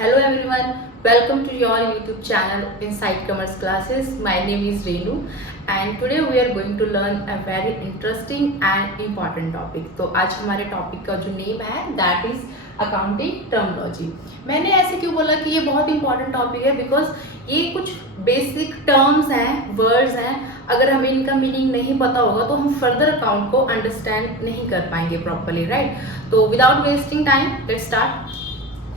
Hello everyone, welcome to your YouTube channel Inside Commerce Classes. My name is Renu and today we are going to learn a very interesting and important topic. तो आज हमारे topic का जो name है that is accounting terminology. मैंने ऐसे क्यों बोला कि ये बहुत इंपॉर्टेंट टॉपिक है बिकॉज ये कुछ बेसिक टर्म्स हैं, वर्ड्स हैं. अगर हमें इनका मीनिंग नहीं पता होगा तो हम फर्दर अकाउंट को अंडरस्टैंड नहीं कर पाएंगे प्रॉपरली, राइट? तो without wasting time let's start.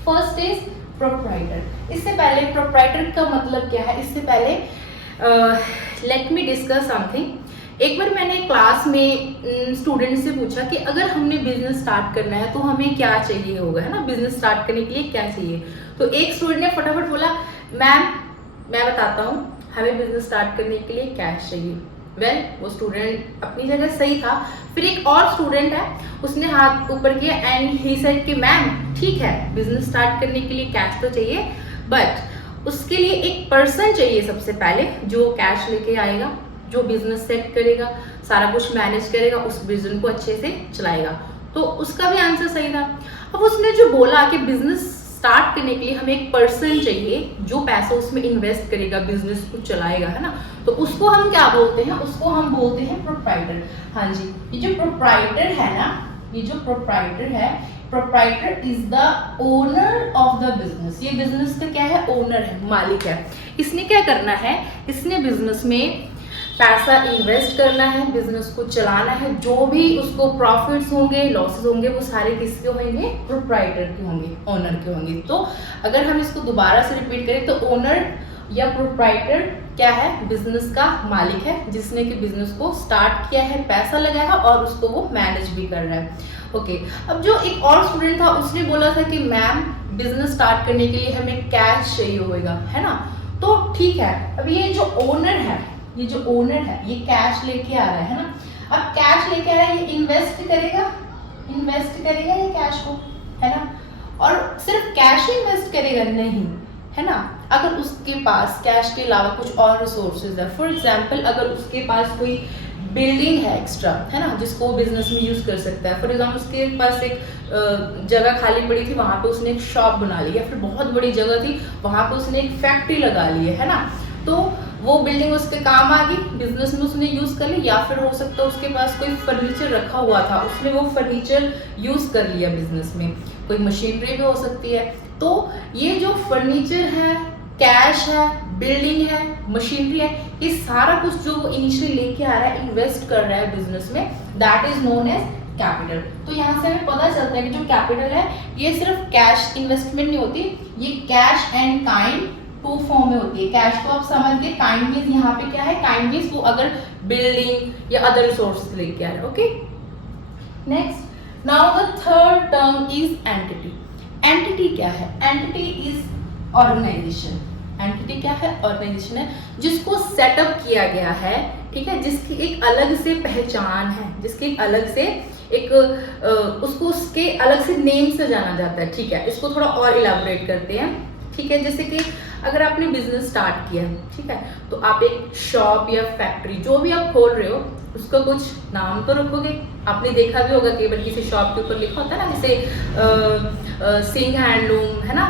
First is proprietor. इससे पहले प्रोप्राइटर का मतलब क्या है, इससे पहले लेट मी डिस्कस समथिंग. एक बार मैंने क्लास में स्टूडेंट से पूछा कि अगर हमने बिजनेस स्टार्ट करना है तो हमें क्या चाहिए होगा, है ना? बिजनेस स्टार्ट करने के लिए क्या चाहिए? तो एक स्टूडेंट ने फटाफट बोला, मैम मैं बताता हूँ, हमें बिजनेस स्टार्ट करने के लिए कैश चाहिए. वेल, वो स्टूडेंट अपनी जगह सही था. फिर एक और स्टूडेंट है, उसने हाथ ऊपर किया एंड ही सेड कि मैम ठीक है, बिजनेस स्टार्ट करने के लिए कैश तो चाहिए बट उसके लिए एक पर्सन चाहिए सबसे पहले जो कैश लेके आएगा, जो बिजनेस सेट करेगा, सारा कुछ मैनेज करेगा, उस बिजनेस को अच्छे से चलाएगा. तो उसका भी आंसर सही था. अब उसने जो बोला कि बिजनेस स्टार्ट करने के लिए हमें एक पर्सन चाहिए जो पैसा उसमें इन्वेस्ट करेगा, बिजनेस को चलाएगा, है ना? तो उसको हम क्या बोलते हैं? उसको हम बोलते हैं प्रोप्राइटर. हाँ जी, ये जो प्रोप्राइटर है ना, ये जो प्रोप्राइटर है, proprietor is the owner of the business. ये बिजनेस का क्या है? ओनर है, मालिक है. इसने क्या करना है? इसने बिजनेस में पैसा इन्वेस्ट करना है, बिजनेस को चलाना है. जो भी उसको प्रॉफिट्स होंगे, लॉसेस होंगे, वो सारे किसके होंगे? प्रोप्राइटर के होंगे, ओनर के होंगे. तो अगर हम इसको दोबारा से रिपीट करें तो ओनर या प्रोप्राइटर क्या है? बिजनेस का मालिक है जिसने कि बिजनेस को स्टार्ट किया है, पैसा लगाया है और उसको वो मैनेज भी कर रहा है. ओके. अब जो एक और स्टूडेंट था उसने बोला था कि मैम बिजनेस स्टार्ट करने के लिए हमें कैश चाहिए होगा, है ना? तो ठीक है. अब ये जो ओनर है, ये जो ओनर है ये कैश लेके आ रहा है ना? अब कैश लेके आ रहा है, ये इन्वेस्ट करेगा ये कैश को, है ना? और सिर्फ कैश ही इन्वेस्ट करेगा नहीं, है ना? अगर उसके पास कैश के अलावा कुछ और रिसोर्सेज है, फॉर एग्जांपल अगर उसके पास कोई बिल्डिंग है एक्स्ट्रा, है ना, जिसको बिजनेस में यूज कर सकता है. फॉर एग्जांपल उसके पास एक जगह खाली पड़ी थी, वहां पे उसने एक शॉप बना ली, या फिर बहुत बड़ी जगह थी, वहां पे उसने एक फैक्ट्री लगा ली है ना? तो वो बिल्डिंग उसके काम आ गई, बिजनेस में उसने यूज कर ली. या फिर हो सकता है उसके पास कोई फर्नीचर रखा हुआ था, उसने वो फर्नीचर यूज कर लिया बिजनेस में. कोई मशीनरी भी हो सकती है. तो ये जो फर्नीचर है, कैश है, बिल्डिंग है, मशीनरी है, ये सारा कुछ जो वो इनिशियली लेके आ रहा है, इन्वेस्ट कर रहा है बिजनेस में, that is known as capital. तो यहाँ से हमें पता चलता है कि जो कैपिटल है ये सिर्फ कैश इन्वेस्टमेंट नहीं होती, ये cash and kind two form में होती है. कैश को आप समझ गए, काइंड मींस यहाँ पे क्या है? काइंड मींस वो अगर बिल्डिंग या अदर रिसोर्सेज लेके आ रहा है. Okay. Next, now the third term is entity. Entity क्या है? Entity is organisation. एंटिटी क्या है? ऑर्गेनाइजेशन है जिसको सेटअप किया गया है, ठीक है, जिसकी एक अलग से पहचान है, जिसकी एक अलग से एक उसको उसके अलग से नेम से जाना जाता है. ठीक है, इसको थोड़ा और इलैबोरेट करते हैं. ठीक है, जैसे कि अगर आपने बिजनेस स्टार्ट किया, ठीक है, तो आप एक शॉप या फैक्ट्री जो भी आप खोल रहे हो उसका कुछ नाम तो रखोगे. आपने देखा भी होगा कई बार किसी शॉप के ऊपर लिखा होता है ना, जैसे सिंह हैंडलूम, है ना,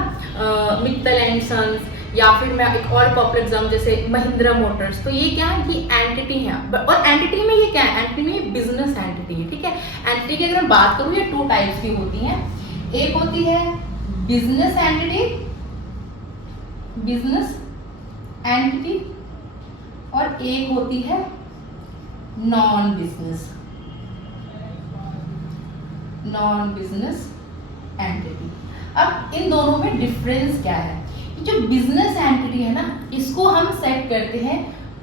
मित्तल एंड सन्स, या फिर मैं एक और पॉपुलर एग्जाम्पल जैसे महिंद्रा मोटर्स. तो ये क्या है? ये एंटिटी है. और एंटिटी में ये क्या है? एंटिटी में बिजनेस एंटिटी है. ठीक है, एंटिटी की अगर मैं बात करूँ ये टू टाइप्स की होती हैं. एक होती है बिजनेस एंटिटी, बिजनेस एंटिटी, और एक होती है नॉन बिजनेस एंटिटी. अब इन दोनों में डिफरेंस क्या है? जो बिजनेस एंटिटी है ना, इसको हम सेट करते हैं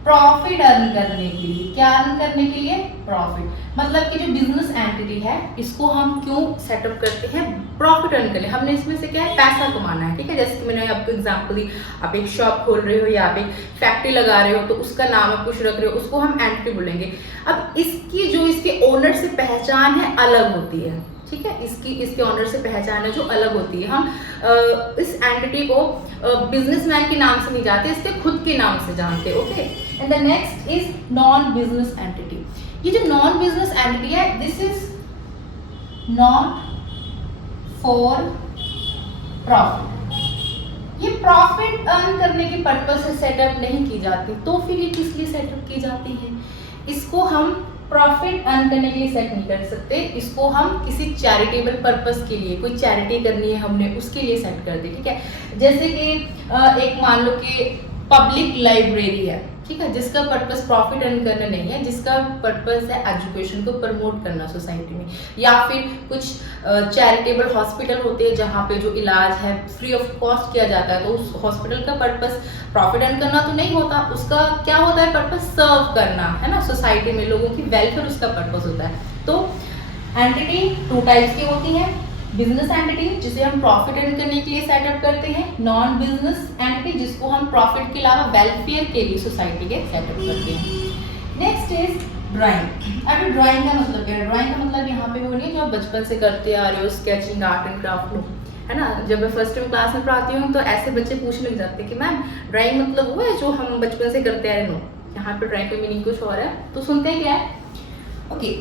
प्रॉफिट अर्न करने के लिए. क्या अर्न करने के लिए? प्रॉफिट. मतलब कि जो बिजनेस एंटिटी है इसको हम क्यों सेटअप करते हैं? प्रॉफिट अर्न करने. हमने इसमें से क्या है? पैसा कमाना है. ठीक है, जैसे कि मैंने आपको एग्जांपल दी, आप एक शॉप खोल रहे हो या आप एक फैक्ट्री लगा रहे हो तो उसका नाम आप कुछ रख रहे हो, उसको हम एंटिटी बोलेंगे. अब इसकी जो इसके ओनर से पहचान है अलग होती है. ठीक है, इसके ऑनर से पहचान है जो अलग होती है. हम इस एंटिटी को बिजनेसमैन के नाम से नहीं जानते, इसके खुद के नाम से जानते. Okay. And the next is non business entity. ये जो नॉन बिजनेस एंटिटी है, this is not for profit. Profit earn करने के पर्पज से सेटअप नहीं की जाती, तो फिर ये किस लिए सेटअप की जाती है? इसको हम प्रॉफिट अर्न करने के लिए सेट नहीं कर सकते, इसको हम किसी चैरिटेबल पर्पस के लिए, कोई चैरिटी करनी है हमने, उसके लिए सेट कर दी, ठीक है। जैसे कि एक मान लो कि पब्लिक लाइब्रेरी है, ठीक है, जिसका पर्पस प्रॉफिट अर्न करना नहीं है, जिसका पर्पस है एजुकेशन को प्रमोट करना सोसाइटी में। या फिर कुछ चैरिटेबल हॉस्पिटल होते हैं जहाँ पे जो इलाज है फ्री ऑफ कॉस्ट किया जाता है, तो उस हॉस्पिटल का पर्पस प्रॉफिट अर्न करना तो नहीं होता, उसका क्या होता है पर्पस? सर्व करना, है ना, सोसाइटी में लोगों की वेलफेयर उसका पर्पस होता है। तो एंटिटी टू टाइप्स की होती है, बिजनेस एंटिटी जिसे हम प्रॉफिट अर्न करने के लिए सेटअप करते हैं, नॉन बिजनेस एंटिटी जिसको हम प्रॉफिट के अलावा वेलफेयर के लिए सोसाइटी के सेटअप करते हैं। Next is drawing. अभी ड्राइंग का मतलब क्या है? ड्राइंग का मतलब यहाँ पे वो नहीं है जो आप बचपन से करते आ रहे हो, स्केचिंग, आर्ट एंड क्राफ्ट लो, है ना। जब मैं फर्स्ट टाइम क्लास में पढ़ाती हूँ तो ऐसे बच्चे पूछने लग जाते हैं कि मैम ड्राइंग मतलब वो है जो हम बचपन से करते आ रहे हो? यहाँ पे ड्राइंग का मीनिंग कुछ और है, तो सुनते हैं क्या है। ओके,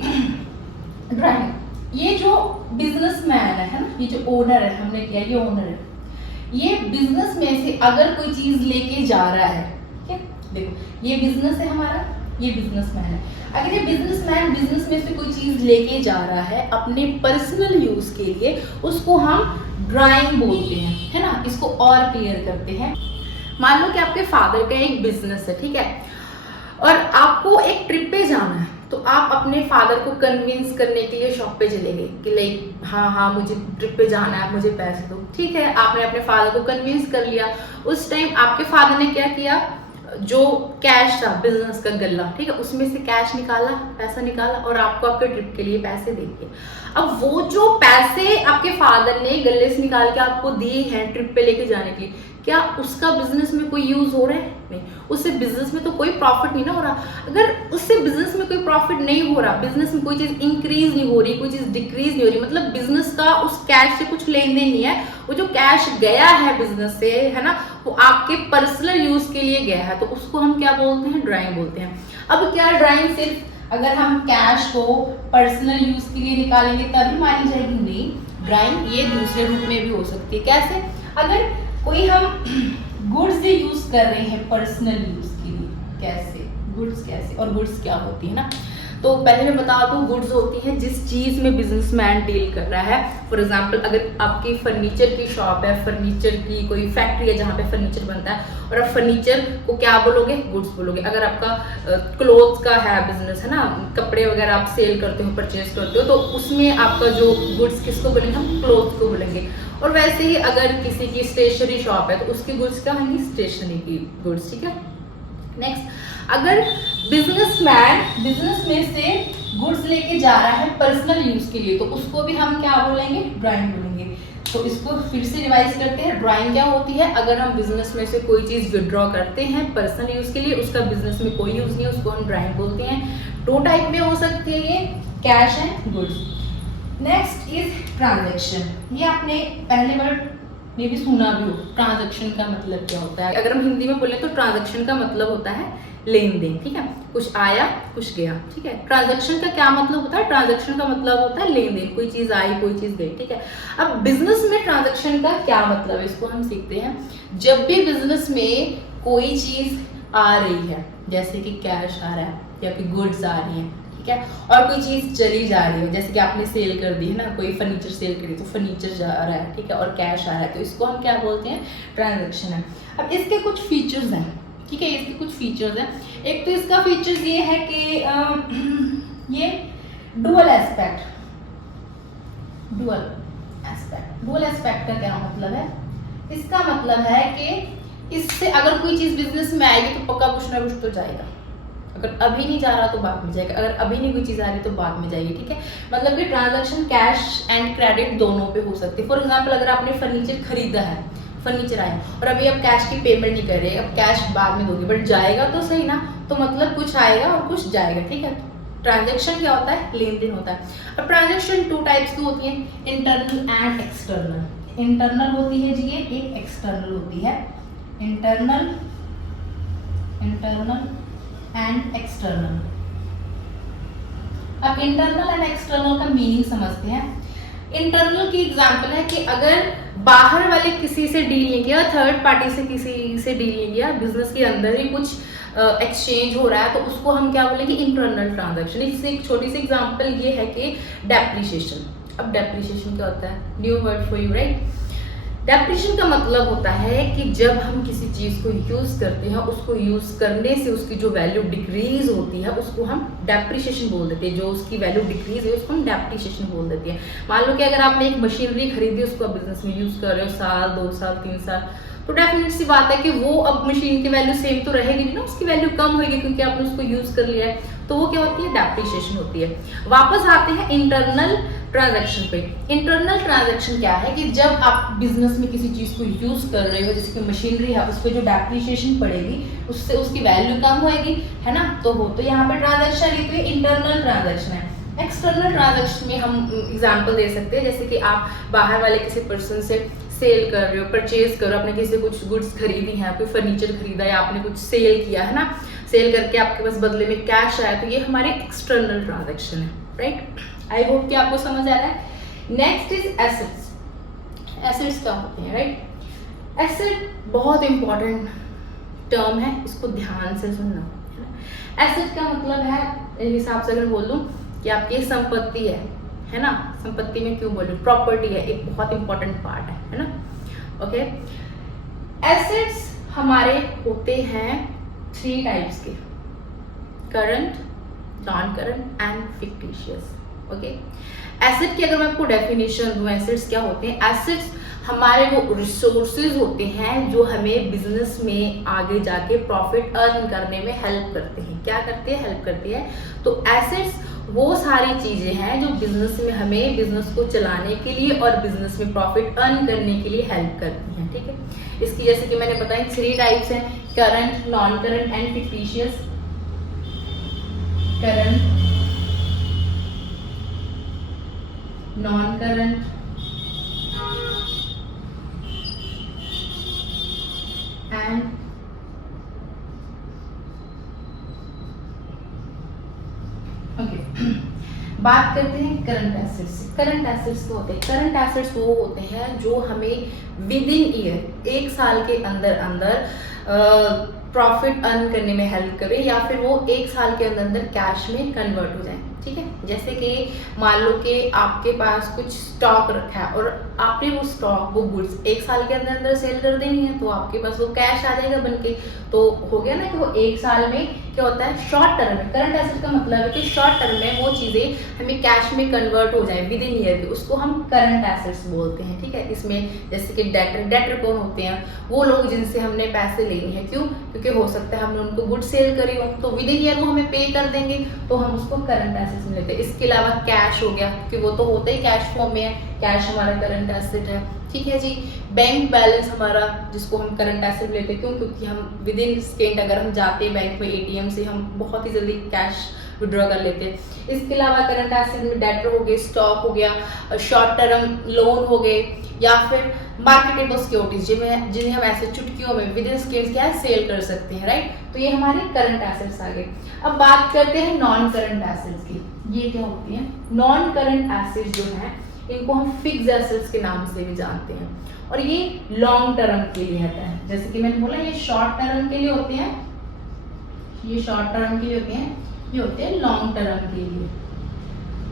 ड्राइंग, ये जो बिजनेसमैन है ना, ये जो ओनर है, हमने किया, ये ओनर है, ये बिजनेस में से अगर कोई चीज लेके जा रहा है, ठीक है, देखो ये बिजनेस है हमारा, ये बिजनेसमैन है, अगर ये बिजनेसमैन बिजनेस में से कोई चीज लेके जा रहा है अपने पर्सनल यूज के लिए, उसको हम ड्राइंग बोलते हैं, है ना। इसको और क्लियर करते हैं। मान लो कि आपके फादर का एक बिजनेस है, ठीक है, और आपको एक ट्रिप पे जाना है, तो आप अपने फादर को कन्विंस करने के लिए शॉप पे चले गए कि लाइक हाँ मुझे ट्रिप पे जाना है, मुझे पैसे दो, ठीक है। आपने अपने फादर को कन्विंस कर लिया। उस टाइम आपके फादर ने क्या किया, जो कैश था बिजनेस का गल्ला, ठीक है, उसमें से कैश निकाला, पैसा निकाला और आपको आपके ट्रिप के लिए पैसे दे दिए। अब वो जो पैसे आपके फादर ने गल्ले से निकाल के आपको दिए हैं ट्रिप पे लेके जाने के लिए, क्या उसका बिजनेस में कोई यूज हो रहा है? नहीं, उससे बिजनेस में तो कोई प्रॉफिट नहीं ना हो रहा। अगर उससे बिजनेस में कोई प्रॉफिट नहीं हो रहा, बिजनेस में कोई चीज इंक्रीज नहीं हो रही, कोई चीज डिक्रीज नहीं हो रही, मतलब बिजनेस का उस कैश से कुछ लेन देन नहीं है। वो जो कैश गया है बिजनेस से, है ना, वो आपके पर्सनल यूज के लिए गया है, तो उसको हम क्या बोलते हैं? ड्राइंग बोलते हैं। अब क्या ड्राइंग सिर्फ अगर हम कैश को पर्सनल यूज के लिए निकालेंगे तभी मानी जाएगी? नहीं, ड्राइंग ये दूसरे रूप में भी हो सकती है। कैसे? अगर कोई हम गुड्स यूज कर रहे हैं पर्सनल यूज के लिए, कैसे? गुड्स कैसे? और गुड्स क्या होती है ना, तो पहले मैं बता दूं, गुड्स होती है जिस चीज में बिजनेसमैन डील कर रहा है। फॉर एग्जांपल अगर आपकी फर्नीचर की शॉप है, फर्नीचर की कोई फैक्ट्री है जहाँ पे फर्नीचर बनता है, और आप फर्नीचर को क्या बोलोगे? गुड्स बोलोगे। अगर आपका क्लोथ का है बिजनेस, है ना, कपड़े वगैरह आप सेल करते हो, परचेज करते हो, तो उसमें आपका जो गुड्स किसको बोलेंगे? हम क्लोथ को बोलेंगे। और वैसे ही अगर किसी की स्टेशनरी शॉप है तो उसकी गुड्स क्या होंगी? स्टेशनरी की गुड्स, ठीक है। नेक्स्ट, अगर बिजनेसमैन बिजनेस में से गुड्स लेके जा रहा है पर्सनल यूज के लिए, तो उसको भी हम क्या बोलेंगे? ड्राइंग बोलेंगे। तो इसको फिर से रिवाइज करते हैं। ड्राइंग क्या होती है? अगर हम बिजनेस में से कोई चीज विड्रॉ करते हैं पर्सनल यूज के लिए, उसका बिजनेस में कोई यूज नहीं है, उसको हम ड्राइंग बोलते हैं। दो टाइप में हो सकती है ये, cash and goods. Next is transaction. ये आपने पहले वर्ड में भी सुना भी हो, ट्रांजैक्शन का मतलब क्या होता है। अगर हम हिंदी में बोले तो ट्रांजैक्शन का मतलब होता है लेन देन, ठीक है, कुछ आया कुछ गया, ठीक है। ट्रांजैक्शन का क्या मतलब होता है? ट्रांजैक्शन का मतलब होता है लेन देन, कोई चीज आई कोई चीज गई, ठीक है। अब बिजनेस में ट्रांजैक्शन का क्या मतलब है, इसको हम सीखते हैं। जब भी बिजनेस में कोई चीज आ रही है, जैसे कि कैश आ रहा है या फिर गुड्स आ रही है, ठीक है, और कोई चीज चली जा रही है, जैसे कि आपने सेल कर दी है ना, कोई फर्नीचर सेल करी तो फर्नीचर जा रहा है, ठीक है, और कैश आ रहा है, तो इसको हम क्या बोलते हैं? ट्रांजैक्शन है। अब इसके कुछ फीचर्स हैं, ठीक है, इसके कुछ फीचर्स हैं। एक तो इसका फीचर्स ये है कि ये डुअल एस्पेक्ट का क्या मतलब है? इसका मतलब है कि इससे अगर कोई चीज बिजनेस में आएगी तो पक्का कुछ ना कुछ तो जाएगा। अगर अभी नहीं जा रहा तो बाद में जाएगा, अगर अभी नहीं कोई चीज आ रही तो बाद में जाएगी, ठीक है। मतलब कि ट्रांजैक्शन कैश एंड क्रेडिट दोनों पे हो सकती है। फॉर एग्जांपल अगर आपने फर्नीचर खरीदा है, फर्नीचर आया और अभी आप कैश की पेमेंट नहीं कर रहे, अब कैश बाद में दोगे, बट जाएगा तो सही ना, तो मतलब कुछ आएगा और कुछ जाएगा, ठीक है। ट्रांजैक्शन क्या होता है? लेन देन होता है। अब ट्रांजैक्शन टू टाइप्स की होती है, इंटरनल एंड एक्सटर्नल। इंटरनल होती है जी ये, एक एक्सटर्नल होती है। Internal and external. अब इंटरनल एंड एक्सटर्नल का मीनिंग समझते हैं। इंटरनल की एग्जांपल है कि अगर बाहर वाले किसी से डील नहीं किया, थर्ड पार्टी से किसी से डील नहीं किया, बिजनेस के अंदर ही कुछ एक्सचेंज हो रहा है, तो उसको हम क्या बोलेंगे, इंटरनल ट्रांजैक्शन। इससे एक छोटी सी एग्जांपल ये है कि डेप्रिसिएशन। अब डेप्रिसिएशन क्या होता है, new word for you, right. Depreciation का मतलब होता है कि जब हम किसी चीज़ को यूज़ करते हैं, उसको यूज़ करने से उसकी जो वैल्यू डिक्रीज होती है उसको हम डेप्रिसिएशन बोल देते हैं। जो उसकी वैल्यू डिक्रीज है उसको हम डेप्रिसिएशन बोल देते हैं। मान लो कि अगर आपने एक मशीनरी खरीदी, उसको आप बिजनेस में यूज़ कर रहे हो साल 2 साल 3 साल, तो डेफिनेट सी बात है कि वो अब मशीन की वैल्यू सेम तो रहेगी नहीं ना, उसकी वैल्यू कम होगी क्योंकि आपने उसको यूज़ कर लिया है। तो वो क्या होती है, डेप्रिसिएशन होती है। वापस आते हैं इंटरनल ट्रांजैक्शन पे। इंटरनल ट्रांजैक्शन क्या है कि जब आप बिजनेस में किसी चीज़ को यूज़ कर रहे हो, जैसे कि मशीनरी है, उस पर जो डेप्रिसिएशन पड़ेगी उससे उसकी वैल्यू कम होएगी, है ना। तो यहाँ पे ट्रांजैक्शन ये इंटरनल ट्रांजैक्शन है। एक्सटर्नल ट्रांजैक्शन में हम एग्जांपल दे सकते हैं, जैसे कि आप बाहर वाले किसी पर्सन से सेल कर रहे हो, परचेज कर रहे हो, आपने किसी से कुछ गुड्स खरीदी हैं, कोई फर्नीचर खरीदा या आपने कुछ सेल किया, है ना। सेल करके आपके पास बदले में कैश आया, तो ये हमारे एक्सटर्नल ट्रांजैक्शन है, राइट। आई होप कि आपको समझ आ रहा है। Next is assets. एसेट्स क्या होते हैं, राइट। एसेट बहुत इंपॉर्टेंट टर्म है, इसको ध्यान से सुनना। एसेट का मतलब है, इस हिसाब से अगर बोलूं कि आपकी संपत्ति है ना। संपत्ति में क्यों बोलूं, प्रॉपर्टी है, एक बहुत इंपॉर्टेंट पार्ट है ना। ओके, एसेट्स हमारे होते हैं 3 टाइप्स के, current, non current and fictitious. Okay, asset की अगर मैं आपको डेफिनेशन दूं, एसेट्स क्या होते हैं। एसेट्स हमारे वो रिसोर्सेज होते हैं जो हमें बिजनेस में आगे जाके प्रॉफिट अर्न करने में हेल्प करते हैं। क्या करते हैं, हेल्प करती है। तो एसेट्स वो सारी चीजें हैं जो बिजनेस में हमें बिजनेस को चलाने के लिए और बिजनेस में प्रॉफिट अर्न करने के लिए हेल्प करती हैं, ठीक है। इसकी जैसे कि मैंने बताया 3 टाइप्स हैं, current, non current and fictitious. Current, non current and okay. बात करते हैं करंट एसेट्स। करंट एसेट्स क्या होते हैं, करंट एसेट्स वो होते हैं जो हमें विद इन ईयर, 1 साल के अंदर अंदर प्रॉफिट अर्न करने में हेल्प करे, या फिर वो 1 साल के अंदर अंदर कैश में कन्वर्ट हो जाए, ठीक है। जैसे कि मान लो कि आपके पास कुछ स्टॉक रखा है और आपने वो स्टॉक, वो गुड्स 1 साल के अंदर अंदर सेल कर देनी है, तो आपके पास वो कैश आ जाएगा बन के। तो हो गया ना कि वो 1 साल में क्या होता है, शॉर्ट टर्म में। करंट एसेट का मतलब है कि शॉर्ट टर्म में वो चीज़ें हमें कैश में कन्वर्ट हो जाए विद इन ईयर के, उसको हम करंट एसेट्स बोलते हैं, ठीक है। इसमें जैसे कि डेटर कौन होते हैं, वो लोग जिनसे हमने पैसे लेने हैं। क्यों, क्योंकि हो सकता है हमने उनको गुड सेल करी हो, तो विद इन ईयर वो हमें पे कर देंगे, तो हम उसको करंट एसेट्स में लेते हैं। इसके अलावा कैश हो गया, क्योंकि वो तो होता ही कैश फॉर्म में है, कैश हमारा करंट एसेट है, ठीक है जी। बैंक बैलेंस हमारा, जिसको हम करंट एसेट लेते हैं, क्यों, क्योंकि हम विद इन सेकेंड अगर हम जाते हैं बैंक में एटीएम से, हम बहुत ही जल्दी कैश विड्रॉ कर लेते हैं। इसके अलावा करंट एसेट में डेटर हो गए, स्टॉक हो गया, शॉर्ट टर्म लोन हो गए, या फिर मार्केटेबल सिक्योरिटीज जिन्हें हम ऐसे चुटकियों में विद इन सेकेंड्स क्या है सेल कर सकते हैं, राइट। तो ये हमारे करंट एसेट्स आ गए। अब बात करते हैं नॉन करंट एसेट्स की। ये क्या होती है, नॉन करंट एसेट्स जो है इनको हम फिक्स एसेट्स के नाम से भी जानते हैं, और ये लॉन्ग टर्म के लिए होता है। जैसे कि मैंने बोला ये शॉर्ट टर्म के लिए होते हैं, ये शॉर्ट टर्म के लिए होते हैं, ये होते हैं लॉन्ग टर्म के लिए।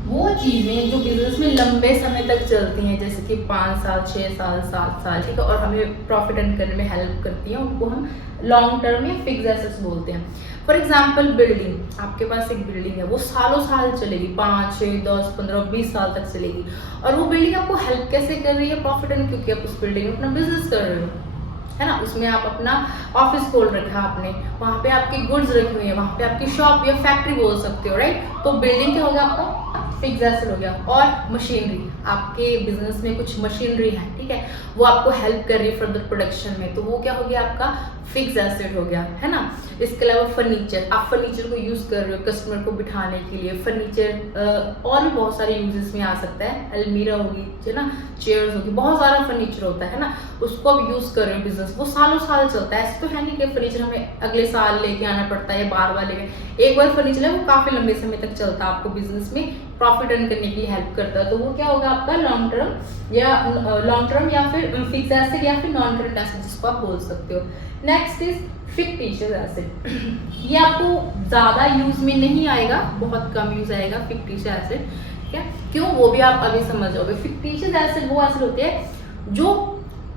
वो चीज़ें जो बिजनेस में लंबे समय तक चलती हैं, जैसे कि 5 साल, 6 साल, 7 साल, ठीक है, और हमें प्रॉफिट अर्न करने में हेल्प करती हैं, उनको हम लॉन्ग टर्म या फिक्स एसेट्स बोलते हैं। फॉर एग्जाम्पल बिल्डिंग, आपके पास एक बिल्डिंग है, वो सालों साल चलेगी, 5, 6, 10, 15, 20 साल तक चलेगी, और वो बिल्डिंग आपको हेल्प कैसे कर रही है, प्रॉफिट अर्न, क्योंकि आप उस बिल्डिंग में अपना बिजनेस कर रहे हो, है ना। उसमें आप अपना ऑफिस खोल रखा है आपने, वहाँ पे आपकी गुड्स रखी हुई है, वहाँ पे आपकी शॉप या फैक्ट्री बोल सकते हो, राइट। तो बिल्डिंग क्या हो गया आपका, फिक्स एसेट हो गया। और मशीनरी, आपके बिजनेस में कुछ मशीनरी है, ठीक है, वो आपको हेल्प कर रही है फर्दर प्रोडक्शन में, तो वो क्या हो गया आपका फिक्स एसेट हो गया, है ना। इसके अलावा फर्नीचर, आप फर्नीचर को यूज कर रहे हो कस्टमर को बिठाने के लिए, फर्नीचर और भी बहुत सारे यूजेस में आ सकता है, अलमीरा होगी, है ना, चेयर्स होगी, बहुत सारा फर्नीचर होता है ना, उसको आप यूज कर रहे हो बिजनेस, वो सालों साल चलता है। ऐसे तो है नहीं कि फर्नीचर हमें अगले साल लेके आना पड़ता है या बार बार लेके, एक बार फर्नीचर है वो काफी लंबे समय तक चलता है आपको बिजनेस में प्रॉफिट अर्न करने के लिए हेल्प करता है, तो वो क्या होगा आपका लॉन्ग टर्म या फिर फिक्स एसेट या फिर नॉन करंट एसेट जिसको आप बोल सकते हो। Next is fictitious asset. ये आपको ज्यादा यूज में नहीं आएगा, बहुत कम यूज आएगा फिक्टिशियस एसेट। क्या क्यों, वो भी आप अभी समझ जाओगे। फिक्टिशियस एसेट वो एसेट होते हैं जो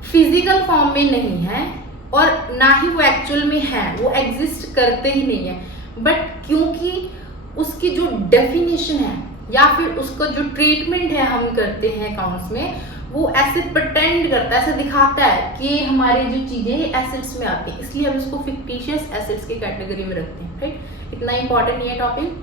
फिजिकल फॉर्म में नहीं है और ना ही वो एक्चुअल में है, वो एग्जिस्ट करते ही नहीं है, बट क्योंकि उसकी जो डेफिनेशन है या फिर उसका जो ट्रीटमेंट है हम करते हैं अकाउंट्स में, वो ऐसे प्रटेंड करता है, ऐसे दिखाता है कि हमारी जो चीजें एसेट्स में आती हैं, इसलिए हम इसको फिक्टिशियस एसेट्स की कैटेगरी में रखते हैं, राइट। इतना इंपॉर्टेंट ये टॉपिक,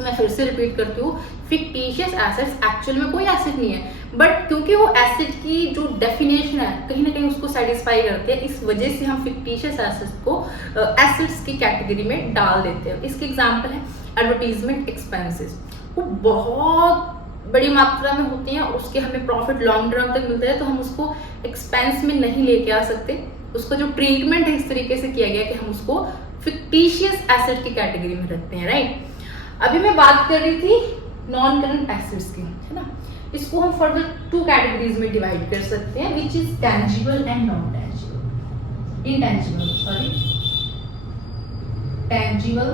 मैं फिर से रिपीट करती हूँ, फिक्टिशियस एसेट्स एक्चुअल में कोई एसेट नहीं है, बट क्योंकि वो एसेट की जो डेफिनेशन है कहीं ना कहीं उसको सेटिस्फाई करते हैं, इस वजह से हम फिक्टिशियस एसेट्स को एसेट्स की कैटेगरी में डाल देते हैं। इसके एग्जांपल है एडवर्टीजमेंट एक्सपेंसेस, वो बहुत बड़ी मात्रा में होती हैं और उसके हमें प्रॉफिट लॉन्ग टर्म तक मिलता है, तो हम उसको एक्सपेंस में नहीं लेके आ सकते। उसका जो ट्रीटमेंट है इस तरीके से किया गया कि हम उसको फिक्टिशियस एसेट की कैटेगरी में रखते हैं, राइट। अभी मैं बात कर रही थी नॉन करंट एसेट्स की, है ना। इसको हम फर्दर 2 कैटेगरीज में डिवाइड कर सकते हैं, which is tangible and non tangible, intangible, sorry, tangible,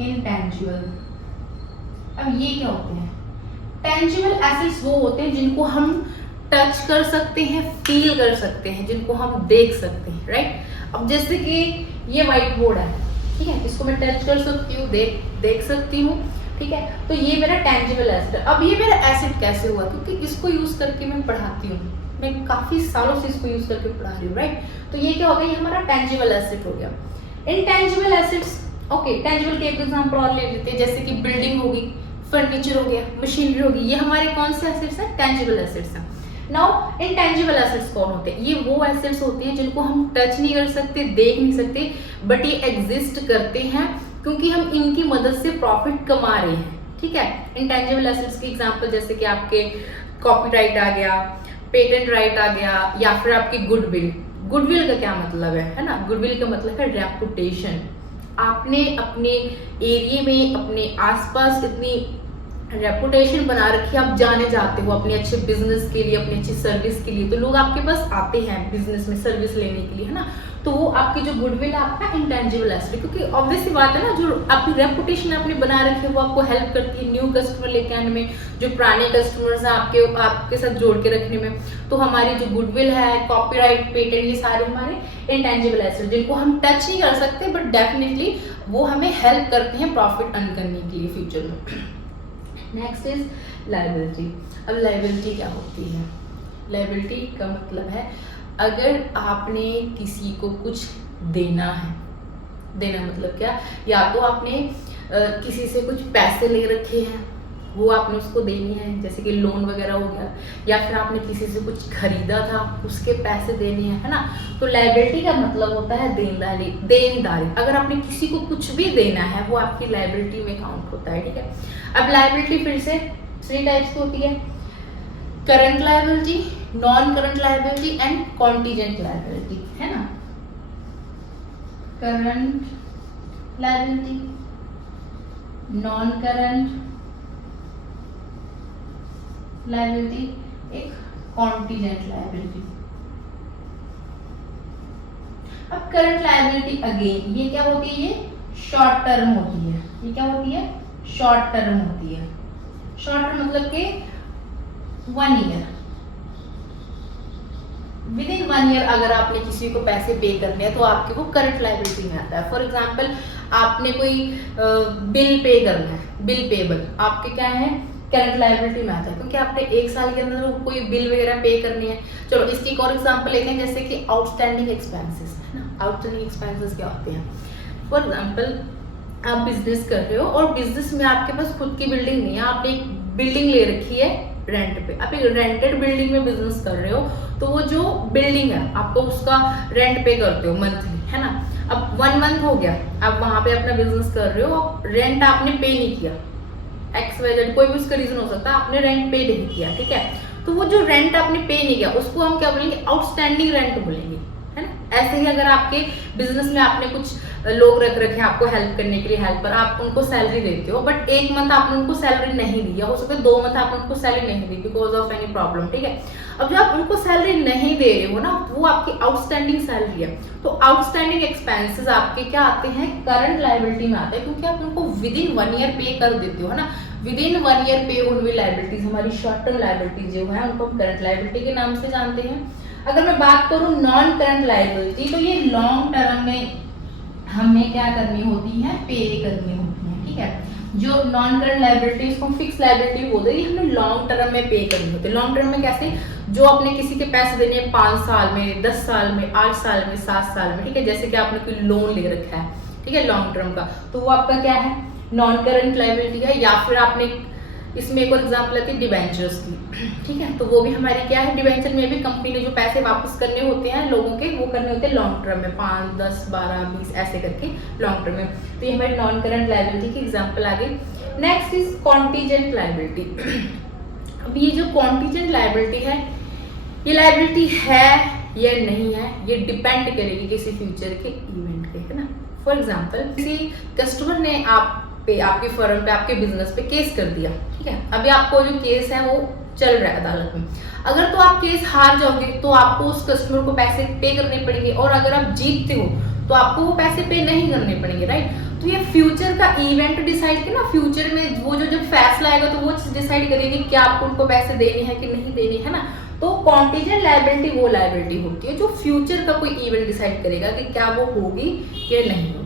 intangible. अब ये क्या होते हैं? टेंजिबल एसेट्स वो होते हैं जिनको हम टच कर सकते हैं, फील कर सकते हैं, जिनको हम देख सकते हैं, राइट। अब जैसे कि ये व्हाइट बोर्ड है, ठीक है, इसको मैं टच कर सकती हूँ, देख सकती हूँ, ठीक है, तो ये मेरा टेंजिबल एसेट है। अब ये मेरा एसेट कैसे हुआ? क्योंकि इसको यूज करके मैं पढ़ाती हूँ, मैं काफी सालों से इसको यूज करके पढ़ा रही हूँ, राइट। तो ये क्या हो गया? ये हमारा टेंजिबल एसेट हो गया। इनटेंजिबल एसेट्स, ओके, टेंजिबल के एक एग्जांपल और ले लेते हैं, जैसे कि बिल्डिंग होगी, फर्नीचर हो गया, मशीनरी होगी, ये हमारे कौन से एसेट्स हैं? टेंजिबल एसेट्स हैं। नाउ इनटेंजिबल एसेट्स कौन होते हैं? ये वो एसेट्स होते हैं जिनको हम टच नहीं कर सकते, देख नहीं सकते, बट ये एग्जिस्ट करते हैं क्योंकि हम इनकी मदद से प्रॉफिट कमा रहे हैं, ठीक है। इनटेंजिबल एसेट्स की एग्जांपल जैसे कि आपके कॉपीराइट आ गया, पेटेंट राइट आ गया, या फिर आपकी गुडविल। गुडविल का क्या मतलब है ना? गुडविल का मतलब है रेपुटेशन। आपने अपने एरिया में, अपने आसपास इतनी रेपुटेशन बना रखी है, आप जाने जाते हो अपने अच्छे बिजनेस के लिए, अपनी अच्छी सर्विस के लिए, तो लोग आपके पास आते हैं बिजनेस में सर्विस लेने के लिए, है ना। तो वो आपकी जो गुडविल है आपका इंटेंजिबल एसेट, क्योंकि ऑब्वियस सी बात है ना, जो आपकी रेपुटेशन आपने बना रखी है वो आपको हेल्प करती है न्यू कस्टमर लेके आने में, जो पुराने कस्टमर्स हैं आपके साथ जोड़ के रखने में। तो हमारी जो गुडविल है, कॉपीराइट, पेटेंट, ये सारे हमारे इंटेंजिबल एसेट, जिनको हम टच नहीं कर सकते, बट डेफिनेटली वो हमें हेल्प करते हैं प्रॉफिट अर्न करने के लिए फ्यूचर में। Next is liability. अब लायबिलिटी क्या होती है? लायबिलिटी का मतलब है अगर आपने किसी को कुछ देना है, देना मतलब क्या, या तो आपने किसी से कुछ पैसे ले रखे हैं, वो आपने उसको देनी है, जैसे कि लोन वगैरह हो गया, या फिर आपने किसी से कुछ खरीदा था, उसके पैसे देने हैं, है ना। तो लायबिलिटी का मतलब होता है देनदारी। अगर आपने किसी को कुछ भी देना है, वो आपकी लायबिलिटी में काउंट होता है, ठीक है। अब लायबिलिटी फिर से 3 टाइप्स की होती है: current liability, non current liability and contingent liability, है ना। Current liability, non current liability, एक कॉन्टीजेंट लायबिलिटी। अब करंट लायबिलिटी अगेन ये क्या होती है? ये शॉर्ट टर्म होती है। ये क्या होती है? शॉर्ट टर्म होती है। शॉर्ट टर्म मतलब कि 1 ईयर, विद इन 1 ईयर अगर आपने किसी को पैसे पे करने हैं तो आपके वो करंट लायबिलिटी में आता है। फॉर एग्जाम्पल आपने कोई बिल पे करना है, बिल पेबल आपके क्या है? करंट लायबिलिटी में आता है, क्योंकि आपने 1 साल के अंदर कोई बिल वगैरह पे करनी है। चलो इसकी एक और एग्जांपल लेते हैं, जैसे कि आउटस्टैंडिंग एक्सपेंसेस, है ना। आउटस्टैंडिंग एक्सपेंसेस क्या होते हैं? फॉर एग्जांपल आप बिजनेस कर रहे हो और बिजनेस में आपके पास खुद की बिल्डिंग नहीं है, आपने एक बिल्डिंग ले रखी है रेंट पे, आप एक रेंटेड बिल्डिंग में बिजनेस कर रहे हो, तो वो जो बिल्डिंग है आपको उसका रेंट पे करते हो मंथली, है ना। अब 1 मंथ हो गया, आप वहां पे अपना बिजनेस कर रहे हो, रेंट आपने पे नहीं किया, XYZ कोई भी उसका रीजन हो सकता है, आपने रेंट पे नहीं किया, ठीक है। तो वो जो रेंट आपने पे नहीं किया उसको हम क्या बोलेंगे? आउटस्टैंडिंग रेंट बोलेंगे, है ना। ऐसे ही अगर आपके बिजनेस में आपने कुछ लोग रख रखे हैं आपको हेल्प करने के लिए, हेल्पर, आप उनको सैलरी देते हो, बट एक मंथ आपने उनको सैलरी नहीं दी, या हो सकता है 2 मंथ आपने उनको सैलरी नहीं दी बिकॉज ऑफ एनी प्रॉब्लम, ठीक है। अब जो आप उनको सैलरी नहीं दे रहे हो ना, वो आपकी आउटस्टैंडिंग सैलरी है। तो आउटस्टैंडिंग एक्सपेंसेस आपके क्या आते हैं, करंट लायबिलिटी में आते हैं, क्योंकि आप उनको विद इन 1 ईयर पे कर देते हो, है ना। विद इन 1 ईयर पे होने वाली लायबिलिटीज, हमारी शॉर्ट टर्म लायबिलिटी जो है उनको करंट लायबिलिटी के नाम से जानते हैं। अगर मैं बात करूं नॉन करंट लायबिलिटी, तो ये लॉन्ग टर्म में हमें क्या करनी होती है, पे करनी होती है, ठीक है। जो नॉन करंट लायबिलिटी उसको फिक्स लायबिलिटी बोलते हैं, ये हमें लॉन्ग टर्म में पे करनी होती है। लॉन्ग टर्म में कैसे, जो आपने किसी के पैसे देने हैं 5 साल में, 10 साल में, 8 साल में, 7 साल में, ठीक है। जैसे कि आपने कोई लोन ले रखा है, ठीक है, लॉन्ग टर्म का, तो वो आपका क्या है, नॉन करंट लायबिलिटी है। या फिर आपने इसमें एक और एग्जाम्पल आती है डिवेंचर्स की, ठीक है, तो वो भी हमारी क्या है, डिवेंचर में भी कंपनी ने जो पैसे वापस करने होते हैं लोगों के, वो करने होते हैं लॉन्ग टर्म में, 5, 10, 12, 20 ऐसे करके लॉन्ग टर्म में। तो ये हमारी नॉन करंट लायबिलिटी की एग्जाम्पल आ गई। Next is contingent liability. अब ये जो कॉन्टीजेंट लायबिलिटी है, ये लायबिलिटी है या नहीं है, ये डिपेंड करेगी किसी फ्यूचर के इवेंट पे, है ना। फॉर एग्जाम्पल किसी कस्टमर ने आप पे, आपके फर्म पे, आपके बिजनेस पे केस कर दिया, ठीक है। अभी आपको जो केस है वो चल रहा है अदालत में। अगर तो आप केस हार जाओगे तो आपको उस कस्टमर को पैसे पे करने पड़ेंगे, और अगर आप जीतते हो तो आपको वो पैसे पे नहीं करने पड़ेंगे, राइट। तो ये फ्यूचर का इवेंट डिसाइड करना, फ्यूचर में वो जो जब फैसला आएगा तो वो चीज डिसाइड करेगी क्या आपको उनको पैसे देने हैं कि नहीं देने, है ना। तो कॉन्टीजेंट लायबिलिटी वो लायबिलिटी होती है जो फ्यूचर का कोई इवेंट डिसाइड करेगा कि क्या वो होगी या नहीं होगी।